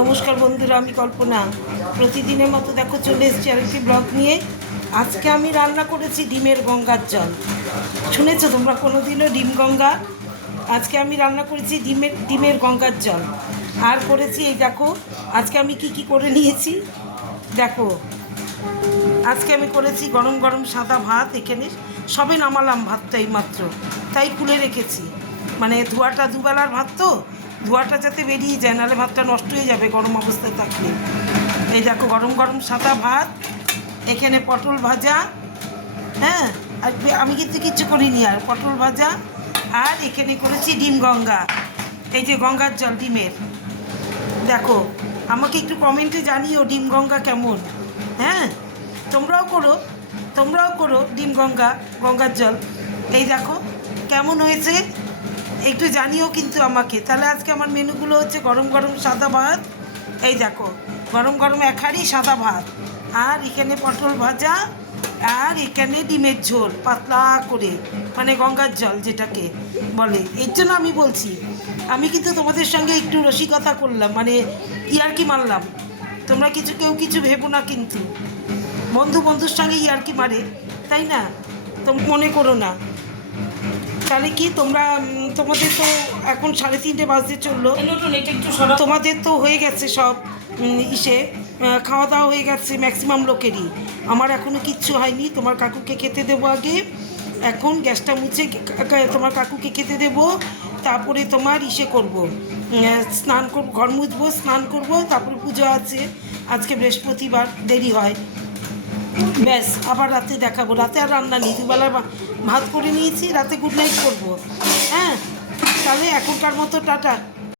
নমস্কার বন্ধুরা, আমি কল্পনা। প্রতিদিনের মতো দেখো চলে এসেছি আরেকটি ব্লগ নিয়ে। আজকে আমি রান্না করেছি ডিমের গঙ্গার জল। শুনেছো তোমরা কোনো দিনও ডিম গঙ্গা? আজকে আমি রান্না করেছি ডিমের গঙ্গার জল। আর করেছি এই দেখো, আজকে আমি কি করে নিয়েছি দেখো। আজকে আমি করেছি গরম গরম সাদা ভাত। এখানে সবে নামালাম ভাতটা এই মাত্র, তাই খুলে রেখেছি। মানে ধোয়াটা দুবেলার ভাত তো, ধোয়াটা যাতে বেরিয়ে যায়, নাহলে ভাতটা নষ্ট হয়ে যাবে গরম অবস্থায় থাকলে। এই দেখো গরম গরম সাদা ভাত, এখানে পটল ভাজা। হ্যাঁ, আর আমি কিন্তু কিচ্ছু করিনি, আর পটল ভাজা। আর এখানে করেছি ডিম গঙ্গা, এই যে গঙ্গার জল ডিমের। দেখো, আমাকে একটু কমেন্টে জানিও ডিম গঙ্গা কেমন। হ্যাঁ, তোমরাও করো ডিম গঙ্গার জল। এই দেখো কেমন হয়েছে একটু জানিও কিন্তু আমাকে। তাহলে আজকে আমার মেনুগুলো হচ্ছে গরম গরম সাদা ভাত। এই দেখো গরম গরম এক হাঁড়ি সাদা ভাত, আর এখানে পটল ভাজা, আর এখানে ডিমের ঝোল পাতলা করে, মানে গঙ্গার জল যেটাকে বলে। এর জন্য আমি বলছি, আমি কিন্তু তোমাদের সঙ্গে একটু রসিকতা করলাম, মানে ইয়ার্কি মারলাম। তোমরা কেউ কিছু ভেবো না কিন্তু। বন্ধুর সঙ্গে ইয়ার্কি মারে, তাই না? তো মনে করো না। তাহলে কি তোমাদের তো এখন 3:30 বাজতে চললো। তোমাদের তো হয়ে গেছে সব খাওয়া দাওয়া হয়ে গেছে ম্যাক্সিমাম লোকেরই। আমার এখনও কিচ্ছু হয়নি। তোমার কাকুকে খেতে দেবো আগে। এখন গ্যাসটা মুছে তোমার কাকুকে খেতে দেবো, তারপরে তোমার করবো, স্নান করবো, ঘর মুছবো, স্নান করবো, তারপরে পুজো আছে। আজকে বৃহস্পতিবার, দেরি হয়। ব্যাস, আবার রাতে দেখাবো। রাতে আর রান্না নেই, দুবেলা ভাত করে নিয়েছি, রাতে গুড নাইট করবো। হ্যাঁ, তাহলে এখনকার মতো টাটা।